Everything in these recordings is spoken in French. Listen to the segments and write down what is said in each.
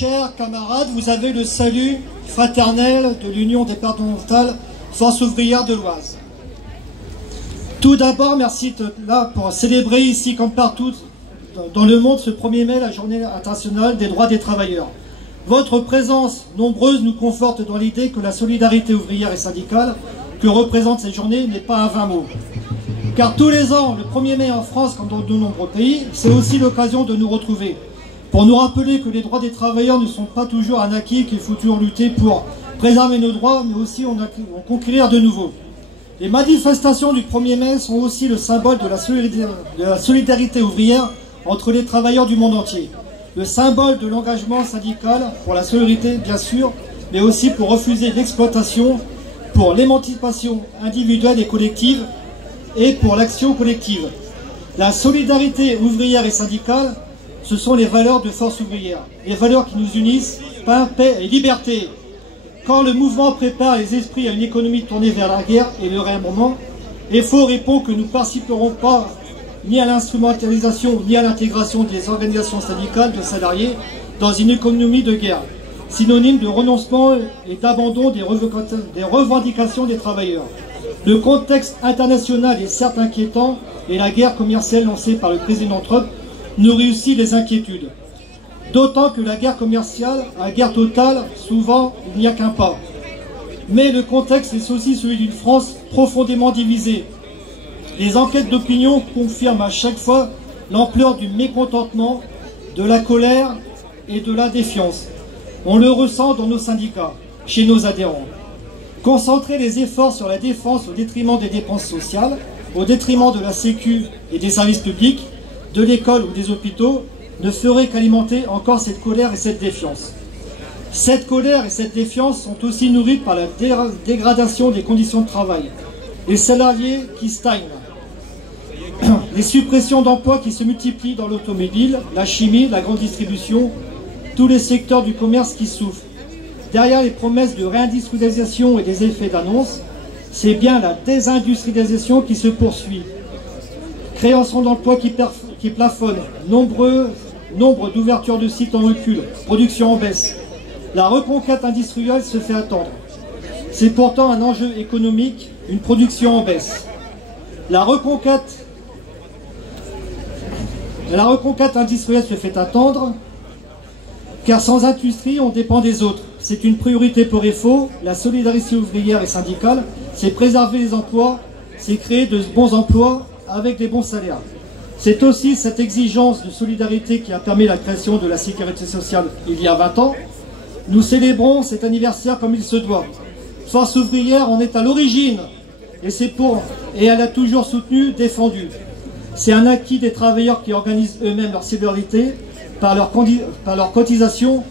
Chers camarades, vous avez le salut fraternel de l'Union départementale Force ouvrière de l'Oise. Tout d'abord, merci d'être là pour célébrer ici comme partout dans le monde ce 1er mai, la journée internationale des droits des travailleurs. Votre présence nombreuse nous conforte dans l'idée que la solidarité ouvrière et syndicale que représente cette journée n'est pas un vain mot. Car tous les ans, le 1er mai en France comme dans de nombreux pays, c'est aussi l'occasion de nous retrouver. Pour nous rappeler que les droits des travailleurs ne sont pas toujours un acquis, qu'il faut toujours lutter pour préserver nos droits, mais aussi en conquérir de nouveaux. Les manifestations du 1er mai sont aussi le symbole de la solidarité ouvrière entre les travailleurs du monde entier. Le symbole de l'engagement syndical pour la solidarité, bien sûr, mais aussi pour refuser l'exploitation, pour l'émancipation individuelle et collective et pour l'action collective. La solidarité ouvrière et syndicale, ce sont les valeurs de Force ouvrière, les valeurs qui nous unissent, pain, paix et liberté. Quand le mouvement prépare les esprits à une économie tournée vers la guerre et le réarmement, EFO répond que nous ne participerons pas ni à l'instrumentalisation ni à l'intégration des organisations syndicales de salariés dans une économie de guerre, synonyme de renoncement et d'abandon des revendications des travailleurs. Le contexte international est certes inquiétant et la guerre commerciale lancée par le président Trump nourrit aussi les inquiétudes. D'autant que la guerre commerciale, la guerre totale, souvent il n'y a qu'un pas. Mais le contexte est aussi celui d'une France profondément divisée. Les enquêtes d'opinion confirment à chaque fois l'ampleur du mécontentement, de la colère et de la défiance. On le ressent dans nos syndicats, chez nos adhérents. Concentrer les efforts sur la défense au détriment des dépenses sociales, au détriment de la Sécu et des services publics, de l'école ou des hôpitaux, ne ferait qu'alimenter encore cette colère et cette défiance. Cette colère et cette défiance sont aussi nourries par la dégradation des conditions de travail, les salariés qui stagnent, les suppressions d'emplois qui se multiplient dans l'automobile, la chimie, la grande distribution, tous les secteurs du commerce qui souffrent. Derrière les promesses de réindustrialisation et des effets d'annonce, c'est bien la désindustrialisation qui se poursuit. Création d'emplois qui plafonne, nombre d'ouvertures de sites en recul, production en baisse. La reconquête industrielle se fait attendre. C'est pourtant un enjeu économique, une production en baisse. La reconquête industrielle se fait attendre, car sans industrie, on dépend des autres. C'est une priorité pour EFO, la solidarité ouvrière et syndicale, c'est préserver les emplois, c'est créer de bons emplois avec des bons salaires. C'est aussi cette exigence de solidarité qui a permis la création de la sécurité sociale il y a 20 ans. Nous célébrons cet anniversaire comme il se doit. Force ouvrière en est à l'origine et elle a toujours soutenu, défendu. C'est un acquis des travailleurs qui organisent eux-mêmes leur solidarité par leur cotisation,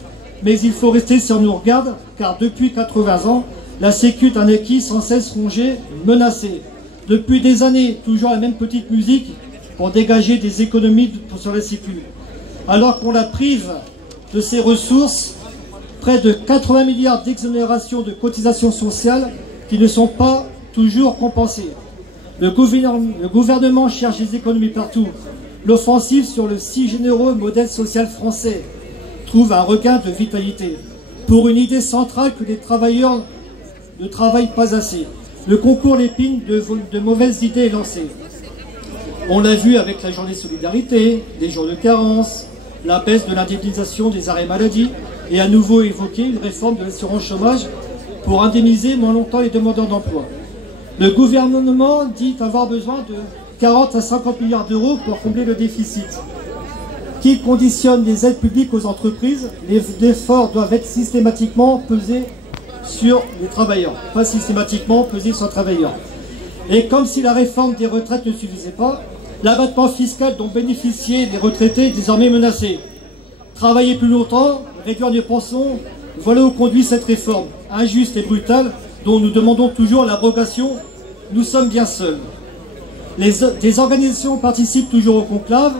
mais il faut rester sur nos gardes, car depuis 80 ans, la Sécu est un acquis sans cesse rongé, menacé. Depuis des années, toujours la même petite musique pour dégager des économies sur la Sécu. Alors qu'on la prive de ses ressources, près de 80 milliards d'exonérations de cotisations sociales qui ne sont pas toujours compensées. Le gouvernement cherche des économies partout. L'offensive sur le si généreux modèle social français trouve un regain de vitalité pour une idée centrale que les travailleurs ne travaillent pas assez. Le concours Lépine de mauvaises idées est lancé. On l'a vu avec la journée solidarité, les jours de carence, la baisse de l'indemnisation des arrêts maladie et à nouveau évoqué une réforme de l'assurance chômage pour indemniser moins longtemps les demandeurs d'emploi. Le gouvernement dit avoir besoin de 40 à 50 milliards d'euros pour combler le déficit. Qui conditionne les aides publiques aux entreprises, les efforts doivent être systématiquement pesés sur les travailleurs, pas systématiquement pesés sur les travailleurs. Et comme si la réforme des retraites ne suffisait pas, l'abattement fiscal dont bénéficiaient les retraités est désormais menacé. Travailler plus longtemps, réduire les pensions, voilà où conduit cette réforme, injuste et brutale, dont nous demandons toujours l'abrogation. Nous sommes bien seuls. Des organisations participent toujours au conclave,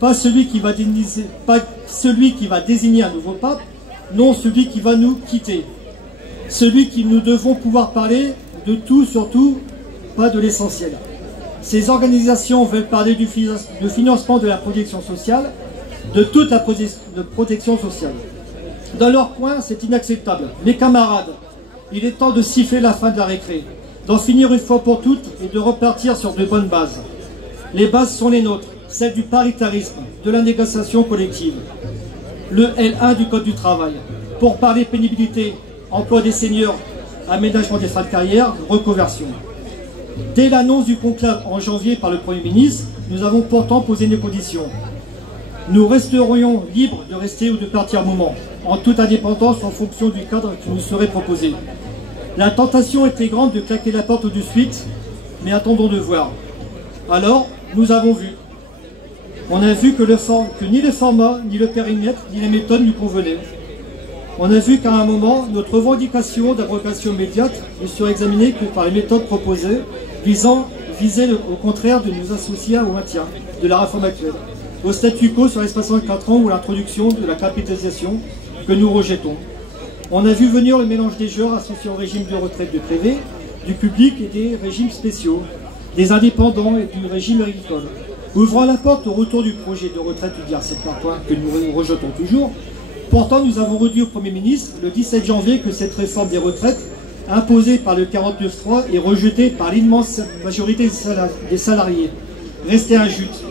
pas celui qui va désigner un nouveau pape, non celui qui va nous quitter. Celui qui nous devons pouvoir parler de tout, surtout pas de l'essentiel. Ces organisations veulent parler du financement de la protection sociale, de toute la protection sociale. Dans leur coin, c'est inacceptable. Mes camarades, il est temps de siffler la fin de la récré, d'en finir une fois pour toutes et de repartir sur de bonnes bases. Les bases sont les nôtres, celles du paritarisme, de la négociation collective. Le L1 du Code du travail, pour parler pénibilité, emploi des seniors, aménagement des fins de carrière, reconversion. Dès l'annonce du conclave en janvier par le Premier ministre, nous avons pourtant posé nos conditions. Nous resterions libres de rester ou de partir un moment, en toute indépendance en fonction du cadre qui nous serait proposé. La tentation était grande de claquer la porte tout de suite, mais attendons de voir. Alors, nous avons vu. On a vu que ni le format, ni le périmètre, ni les méthodes nous convenaient. On a vu qu'à un moment, notre revendication d'abrogation immédiate ne serait examinée que par les méthodes proposées, visait au contraire de nous associer au maintien de la réforme actuelle, au statu quo sur l'espace de 4 ans ou l'introduction de la capitalisation que nous rejetons. On a vu venir le mélange des genres associé au régime de retraite de privé, du public et des régimes spéciaux, des indépendants et du régime agricole, ouvrant la porte au retour du projet de retraite universelle par points que nous rejetons toujours. Pourtant, nous avons redit au Premier ministre le 17 janvier que cette réforme des retraites, imposée par le 49.3 et rejetée par l'immense majorité des salariés, restait injuste,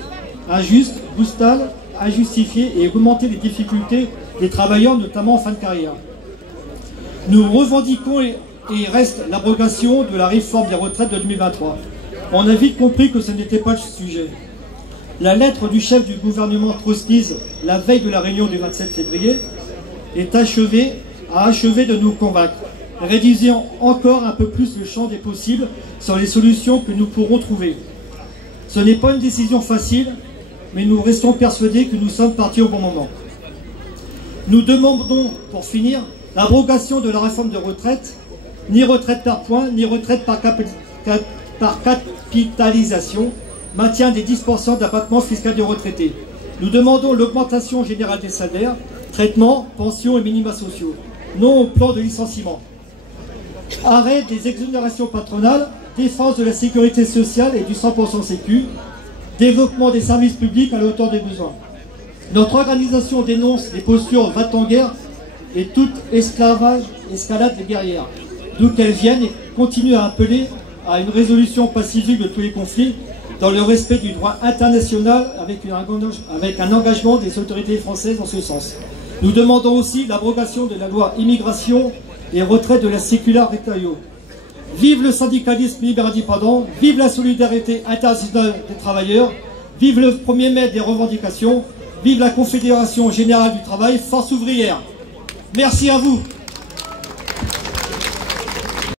brutale, injustifiée et augmentait les difficultés des travailleurs, notamment en fin de carrière. Nous revendiquons et reste l'abrogation de la réforme des retraites de 2023. On a vite compris que ce n'était pas le sujet. La lettre du chef du gouvernement trotskiste, la veille de la réunion du 27 février, a achevé de nous convaincre, réduisant encore un peu plus le champ des possibles sur les solutions que nous pourrons trouver. Ce n'est pas une décision facile, mais nous restons persuadés que nous sommes partis au bon moment. Nous demandons, pour finir, l'abrogation de la réforme de retraite, ni retraite par points, ni retraite par capitalisation, maintien des 10% d'abattement fiscal des retraités. Nous demandons l'augmentation générale des salaires, traitements, pensions et minima sociaux, non au plan de licenciement. Arrêt des exonérations patronales, défense de la sécurité sociale et du 100% sécu, développement des services publics à la hauteur des besoins. Notre organisation dénonce les postures va-t-en-guerre et toute escalade des guerrières, d'où qu'elles viennent, et continue à appeler à une résolution pacifique de tous les conflits dans le respect du droit international avec un engagement des autorités françaises dans ce sens. Nous demandons aussi l'abrogation de la loi immigration et retrait de la séculaire Retailleau. Vive le syndicalisme libre et indépendant, vive la solidarité internationale des travailleurs, vive le 1er mai des revendications, vive la Confédération Générale du Travail, force ouvrière. Merci à vous.